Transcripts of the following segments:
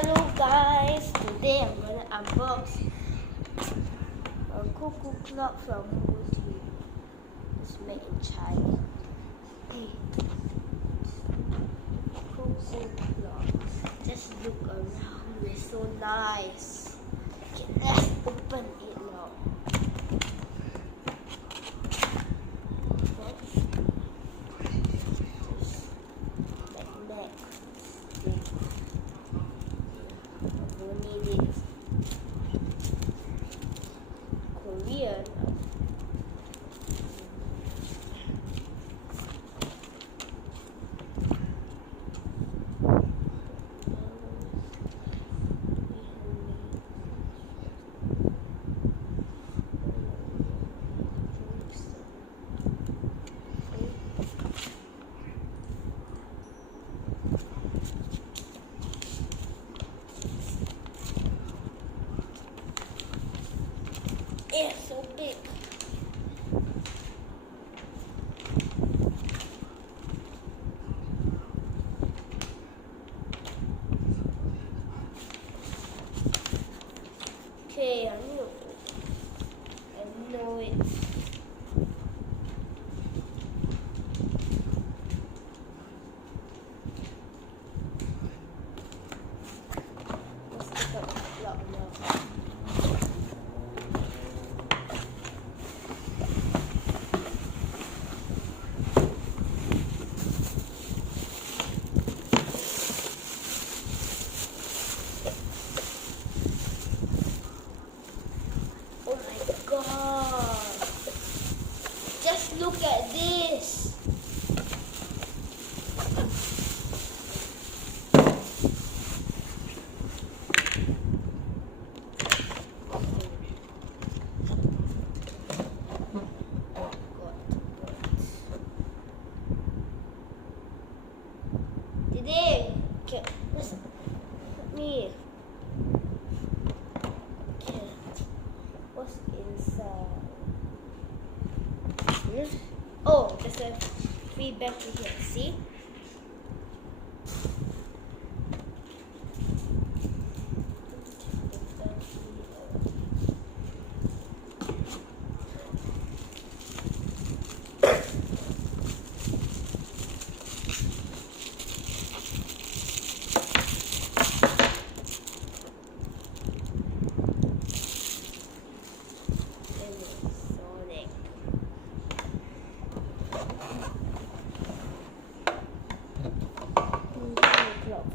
Hello guys, today I'm gonna unbox a cuckoo clock from Woody. It's made in China. Hey, cuckoo clock. Just look around, it's so nice. Okay, let's open it now. Korean. It's so big. Okay, I know it. Let's pick up the clock now. Oh my god! Just look at this! Today, listen, let me. Okay, what's inside? Oh, there's a free battery here. See?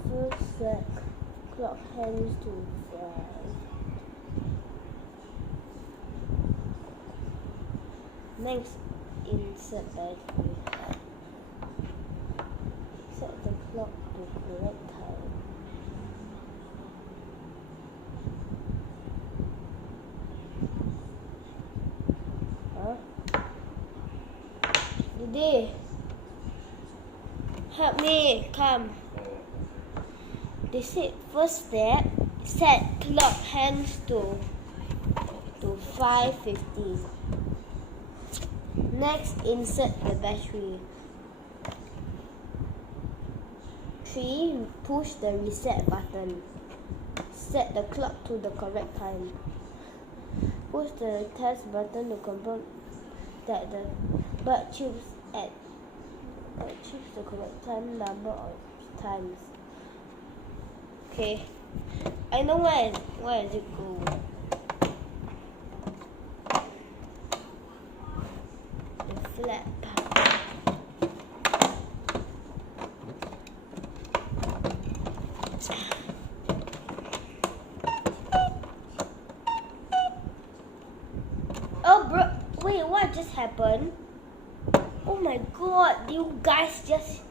First set clock hands to 5. Next, insert battery. Set the clock to correct time. Didi, help me, come. They said first step, set clock hands to 5:50. Next, insert the battery. 3. Push the reset button. Set the clock to the correct time. Push the test button to confirm that the bird chirps the correct number of times. Okay, I know where is it go. The flat part. Oh, bro, wait, what just happened? Oh my god, you guys just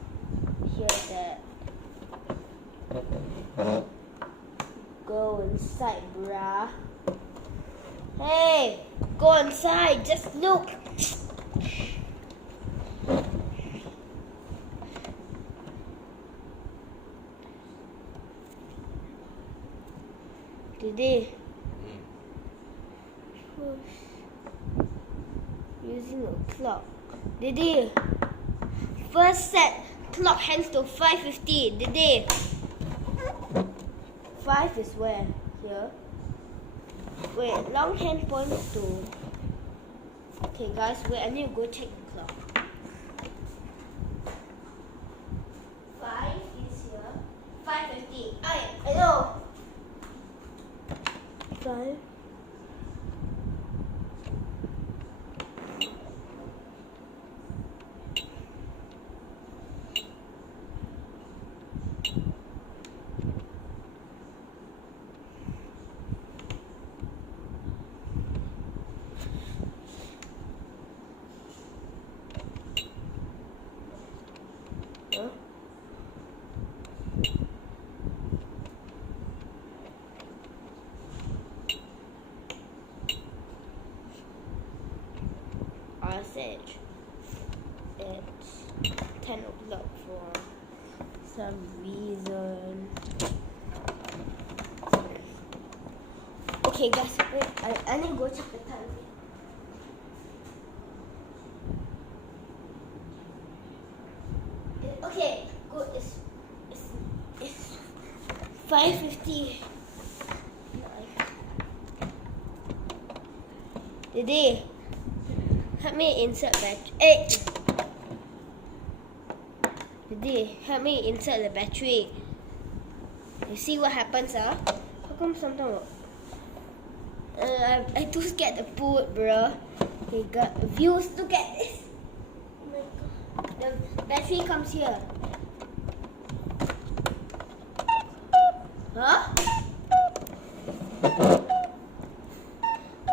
hear that? Go inside, bruh. Hey, go inside, just look. Today, using a clock. Didi, first set clock hands to 5:50. Didi, 5 is where? Here? Wait, long hand points to... Okay guys, wait, I need to go check the clock. 5 is here. 5:50. I know. 5. I said it's 10 o'clock for some reason. Okay guys, wait, I need to go check the time. Okay, good. It's 5:50. Didi, help me insert battery. Hey! Didi, help me insert the battery. You see what happens, huh? How come sometimes? I too scared to put, bro. Okay, got views. Look at this. Oh my god. The battery comes here. Huh?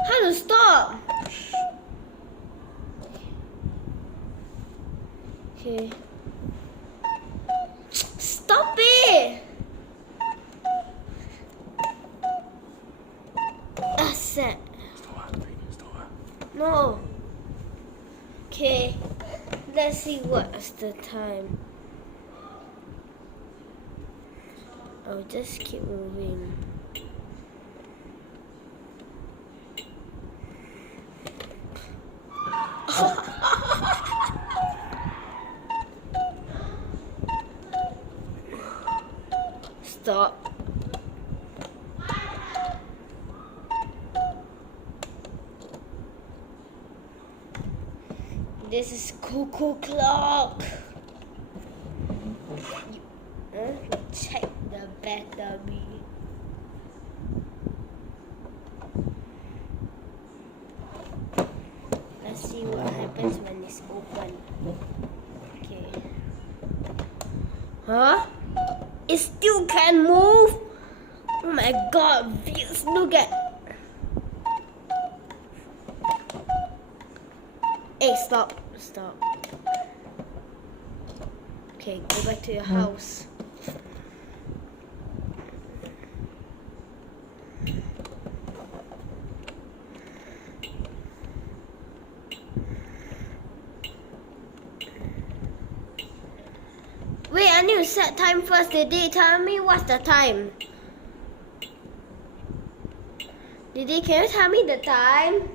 How to stop? Okay. Stop it! Set. No. Okay. Let's see what's the time. I'll just keep moving. Stop. This is cuckoo clock. Check the battery. Let's see what happens when it's open. Okay. Huh? It still can move? Oh my god, views, look at. Hey, stop. Okay, go back to your house. Wait, I need to set time first. Did they tell me what's the time? Can you tell me the time?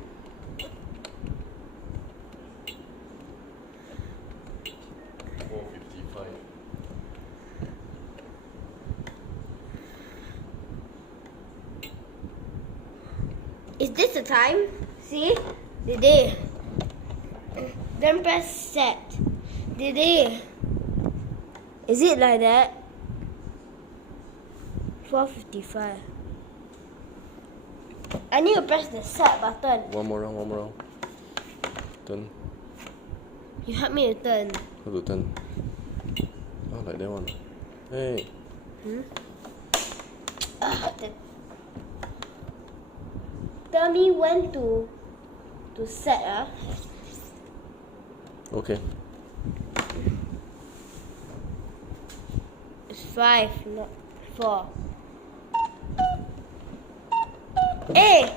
Is this the time? See? Did they? Then press set. Did they? Is it like that? 4:55. I need to press the set button. One more round. Turn. You help me to turn. How to turn? Oh, like that one. Hey. Tell me when to set, Okay. It's 5, not 4. Hey!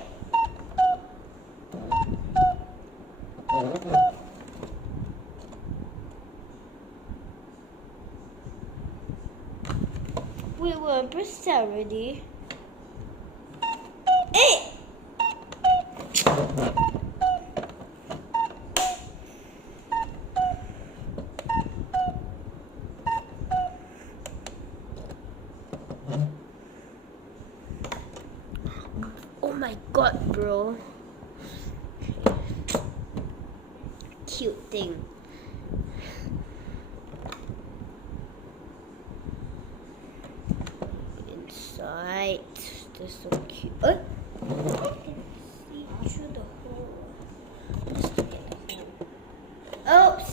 We were press set already. Hey! my god, bro. Cute thing. Inside. They're so cute. I can see through the hole. Let's look at the hole. Oops!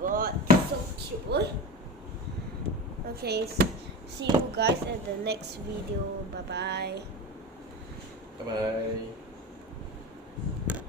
God, so cute. Okay, see you guys at the next video. Bye bye. Bye bye.